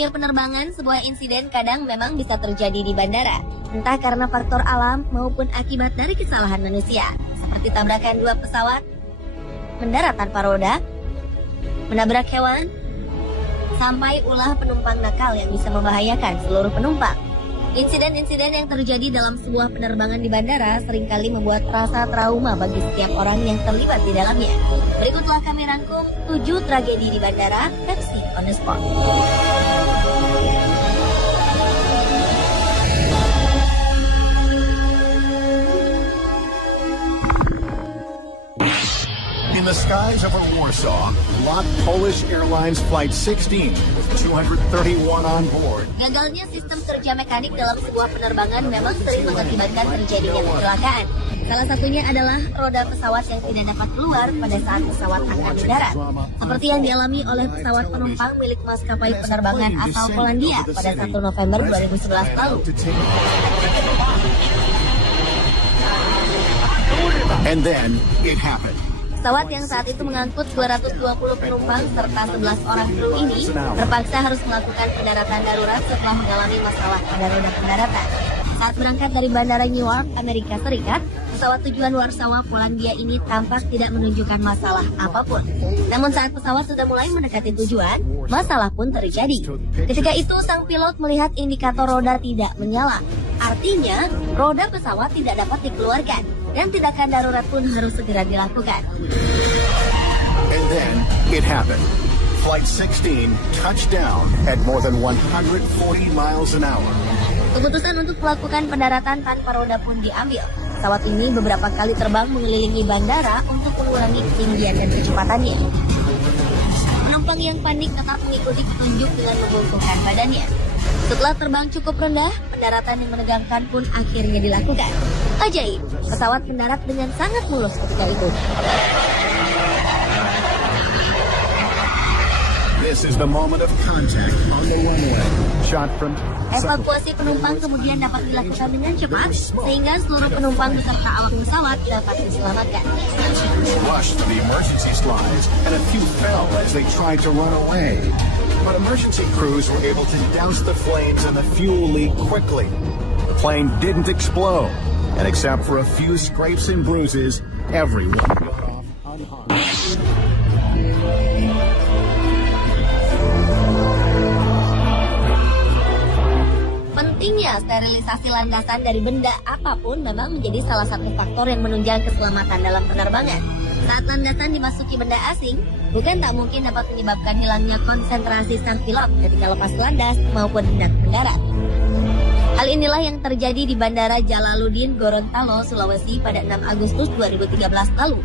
dunia penerbangan, sebuah insiden kadang memang bisa terjadi di bandara. Entah karena faktor alam maupun akibat dari kesalahan manusia. Seperti tabrakan dua pesawat, mendarat tanpa roda, menabrak hewan, sampai ulah penumpang nakal yang bisa membahayakan seluruh penumpang. Insiden-insiden yang terjadi dalam sebuah penerbangan di bandara seringkali membuat rasa trauma bagi setiap orang yang terlibat di dalamnya. Berikutlah kami rangkum 7 tragedi di bandara versi on the spot. In the skies over Warsaw, LOT Polish Airlines Flight 16 with 231 on board. Gagalnya sistem kerja mekanik dalam sebuah penerbangan memang sering mengakibatkan terjadinya kecelakaan. Salah satunya adalah roda pesawat yang tidak dapat keluar pada saat pesawat akan mendarat. Seperti yang dialami oleh pesawat penumpang milik maskapai penerbangan asal Polandia pada 1 November 2011 lalu. And then it happened. Pesawat yang saat itu mengangkut 220 penumpang serta 11 orang kru ini terpaksa harus melakukan pendaratan darurat setelah mengalami masalah pada roda pendaratan. Saat berangkat dari Bandara Newark, Amerika Serikat, pesawat tujuan Warsawa, Polandia ini tampak tidak menunjukkan masalah apapun. Namun saat pesawat sudah mulai mendekati tujuan, masalah pun terjadi. Ketika itu sang pilot melihat indikator roda tidak menyala. Artinya, roda pesawat tidak dapat dikeluarkan dan tindakan darurat pun harus segera dilakukan. And then it happened. Flight 16 touched down at more than 140 miles an hour. Keputusan untuk melakukan pendaratan tanpa roda pun diambil. Pesawat ini beberapa kali terbang mengelilingi bandara untuk mengurangi ketinggian dan kecepatannya. Penumpang yang panik tetap mengikuti petunjuk dengan membungkukkan badannya. Setelah terbang cukup rendah, pendaratan yang menegangkan pun akhirnya dilakukan. Ajaib, pesawat mendarat dengan sangat mulus ketika itu. This is the moment of contact on the runway. Shot from... Evakuasi penumpang kemudian dapat dilakukan dengan cepat, sehingga seluruh penumpang beserta awak pesawat dapat diselamatkan. Rushed to the emergency slides, and a few fell as they tried to run away. But emergency crews were able to douse the flames and the fuel leak quickly. The plane didn't explode, and except for a few scrapes and bruises, everyone got off unharmed. Pentingnya sterilisasi landasan dari benda apapun memang menjadi salah satu faktor yang menunjang keselamatan dalam penerbangan. Saat landasan dimasuki benda asing, bukan tak mungkin dapat menyebabkan hilangnya konsentrasi sang pilot ketika lepas landas maupun hendak mendarat. Hal inilah yang terjadi di Bandara Jalaluddin Gorontalo, Sulawesi pada 6 Agustus 2013 lalu.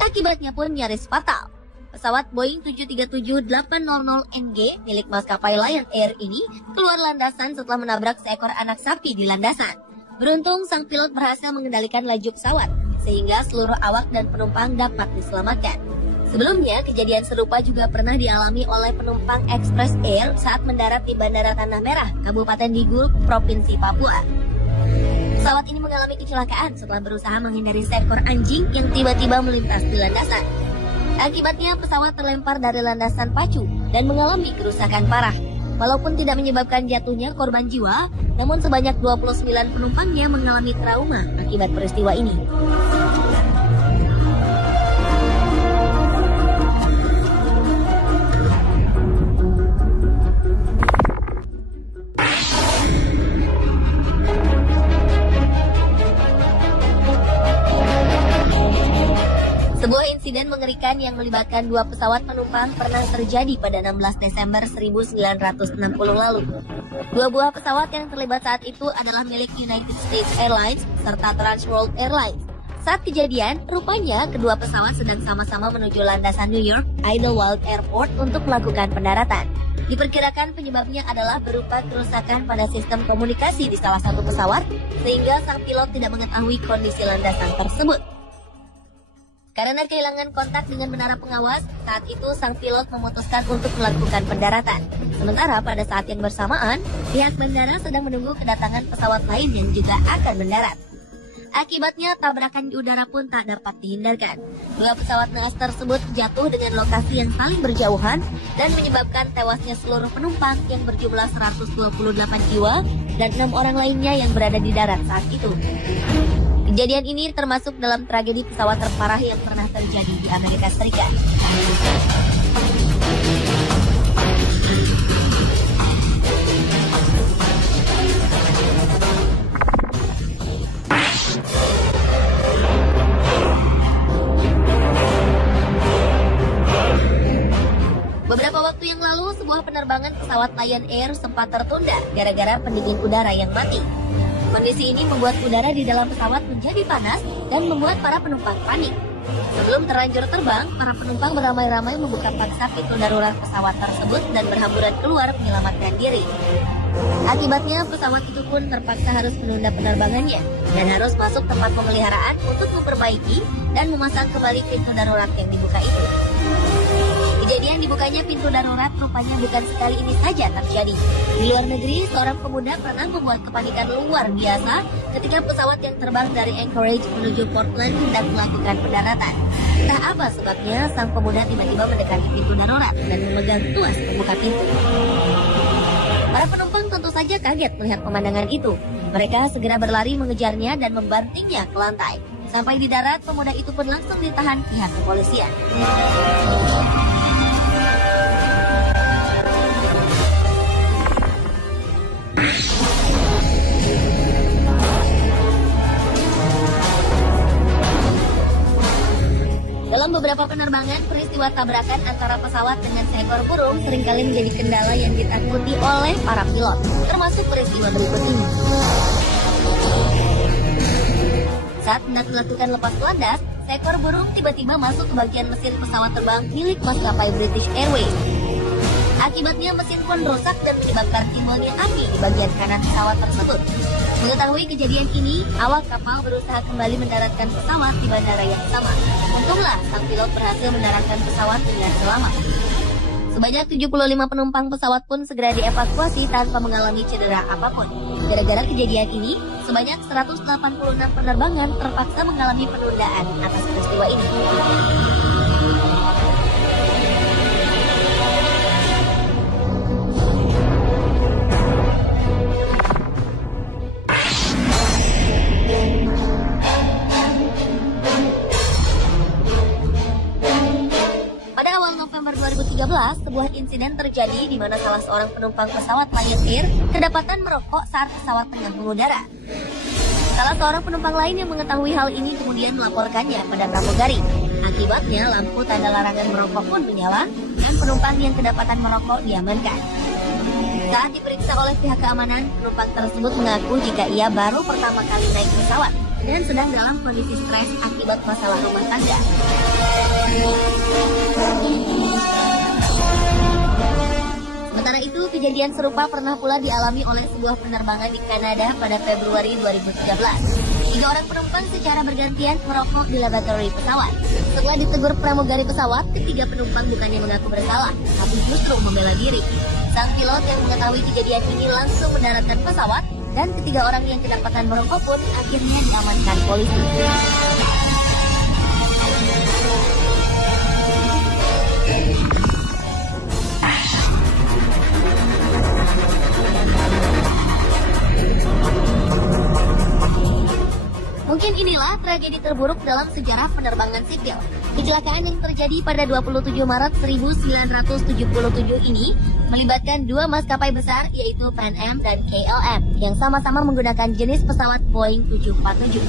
Akibatnya pun nyaris fatal. Pesawat Boeing 737-800NG milik maskapai Lion Air ini keluar landasan setelah menabrak seekor anak sapi di landasan. Beruntung sang pilot berhasil mengendalikan laju pesawat, sehingga seluruh awak dan penumpang dapat diselamatkan. Sebelumnya, kejadian serupa juga pernah dialami oleh penumpang Express Air saat mendarat di Bandara Tanah Merah, Kabupaten Digul, Provinsi Papua. Pesawat ini mengalami kecelakaan setelah berusaha menghindari seekor anjing yang tiba-tiba melintas di landasan. Akibatnya pesawat terlempar dari landasan pacu dan mengalami kerusakan parah. Walaupun tidak menyebabkan jatuhnya korban jiwa, namun sebanyak 29 penumpangnya mengalami trauma akibat peristiwa ini. Sebuah insiden mengerikan yang melibatkan dua pesawat penumpang pernah terjadi pada 16 Desember 1960 lalu. Dua buah pesawat yang terlibat saat itu adalah milik United States Airlines serta Trans World Airlines. Saat kejadian, rupanya kedua pesawat sedang sama-sama menuju landasan New York Idlewild Airport untuk melakukan pendaratan. Diperkirakan penyebabnya adalah berupa kerusakan pada sistem komunikasi di salah satu pesawat, sehingga sang pilot tidak mengetahui kondisi landasan tersebut. Karena kehilangan kontak dengan menara pengawas, saat itu sang pilot memutuskan untuk melakukan pendaratan. Sementara pada saat yang bersamaan, pihak bandara sedang menunggu kedatangan pesawat lain yang juga akan mendarat. Akibatnya tabrakan di udara pun tak dapat dihindarkan. Dua pesawat naas tersebut jatuh dengan lokasi yang saling berjauhan dan menyebabkan tewasnya seluruh penumpang yang berjumlah 128 jiwa dan 6 orang lainnya yang berada di darat saat itu. Kejadian ini termasuk dalam tragedi pesawat terparah yang pernah terjadi di Amerika Serikat. Beberapa waktu yang lalu, sebuah penerbangan pesawat Lion Air sempat tertunda gara-gara pendingin udara yang mati. Kondisi ini membuat udara di dalam pesawat menjadi panas dan membuat para penumpang panik. Sebelum terlanjur terbang, para penumpang beramai-ramai membuka paksa pintu darurat pesawat tersebut dan berhamburan keluar menyelamatkan diri. Akibatnya, pesawat itu pun terpaksa harus menunda penerbangannya dan harus masuk tempat pemeliharaan untuk memperbaiki dan memasang kembali pintu darurat yang dibuka itu. Kejadian dibukanya pintu darurat rupanya bukan sekali ini saja terjadi. Di luar negeri, seorang pemuda pernah membuat kepanikan luar biasa ketika pesawat yang terbang dari Anchorage menuju Portland hendak melakukan pendaratan. Entah apa sebabnya, sang pemuda tiba-tiba mendekati pintu darurat dan memegang tuas membuka pintu. Para penumpang tentu saja kaget melihat pemandangan itu. Mereka segera berlari mengejarnya dan membantingnya ke lantai. Sampai di darat, pemuda itu pun langsung ditahan pihak kepolisian. Dalam beberapa penerbangan, peristiwa tabrakan antara pesawat dengan seekor burung seringkali menjadi kendala yang ditakuti oleh para pilot, termasuk peristiwa berikut ini. Saat hendak melakukan lepas landas, seekor burung tiba-tiba masuk ke bagian mesin pesawat terbang milik maskapai British Airways. Akibatnya mesin pun rusak dan menyebabkan timbulnya api di bagian kanan pesawat tersebut. Mengetahui kejadian ini, awak kapal berusaha kembali mendaratkan pesawat di bandara yang sama. Untunglah, sang pilot berhasil mendaratkan pesawat dengan selamat. Sebanyak 75 penumpang pesawat pun segera dievakuasi tanpa mengalami cedera apapun. Gara-gara kejadian ini, sebanyak 186 penerbangan terpaksa mengalami penundaan atas peristiwa ini. November 2013, sebuah insiden terjadi di mana salah seorang penumpang pesawat Lion Air kedapatan merokok saat pesawat tengah mengudara. Salah seorang penumpang lain yang mengetahui hal ini kemudian melaporkannya pada pramugari. Akibatnya, lampu tanda larangan merokok pun menyala dan penumpang yang kedapatan merokok diamankan. Saat diperiksa oleh pihak keamanan, penumpang tersebut mengaku jika ia baru pertama kali naik pesawat dan sedang dalam kondisi stres akibat masalah rumah tangga. Sementara itu, kejadian serupa pernah pula dialami oleh sebuah penerbangan di Kanada pada Februari 2013. 3 orang penumpang secara bergantian merokok di laboratori pesawat. Setelah ditegur pramugari pesawat, ketiga penumpang bukannya mengaku bersalah, tapi justru membela diri. Sang pilot yang mengetahui kejadian ini langsung mendaratkan pesawat, dan ketiga orang yang kedapatan merokok pun akhirnya diamankan polisi. Mungkin inilah tragedi terburuk dalam sejarah penerbangan sipil. Kecelakaan yang terjadi pada 27 Maret 1977 ini melibatkan 2 maskapai besar yaitu Pan Am dan KLM yang sama-sama menggunakan jenis pesawat Boeing 747.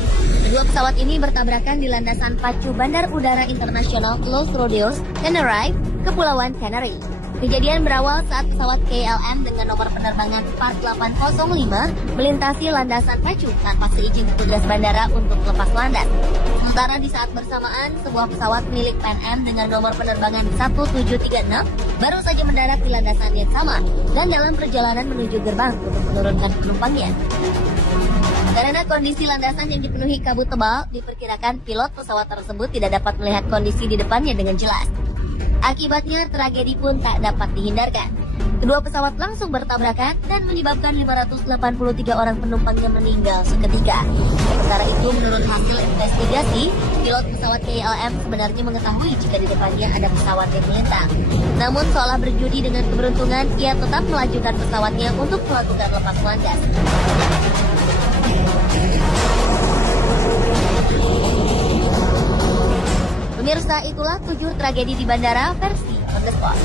Kedua pesawat ini bertabrakan di landasan pacu Bandar Udara Internasional Los Rodeos, Tenerife, Kepulauan Canary. Kejadian berawal saat pesawat KLM dengan nomor penerbangan 4805 melintasi landasan pacu tanpa seizin petugas bandara untuk lepas landas. Sementara di saat bersamaan, sebuah pesawat milik Pan Am dengan nomor penerbangan 1736 baru saja mendarat di landasan yang sama dan dalam perjalanan menuju gerbang untuk menurunkan penumpangnya. Karena kondisi landasan yang dipenuhi kabut tebal, diperkirakan pilot pesawat tersebut tidak dapat melihat kondisi di depannya dengan jelas. Akibatnya, tragedi pun tak dapat dihindarkan. Kedua pesawat langsung bertabrakan dan menyebabkan 583 orang penumpangnya meninggal seketika. Sementara itu, menurut hasil investigasi, pilot pesawat KLM sebenarnya mengetahui jika di depannya ada pesawat yang melintang. Namun, seolah berjudi dengan keberuntungan, ia tetap melajukan pesawatnya untuk melakukan lepas landas. Pemirsa, itulah 7 tragedi di bandara versi on the spot.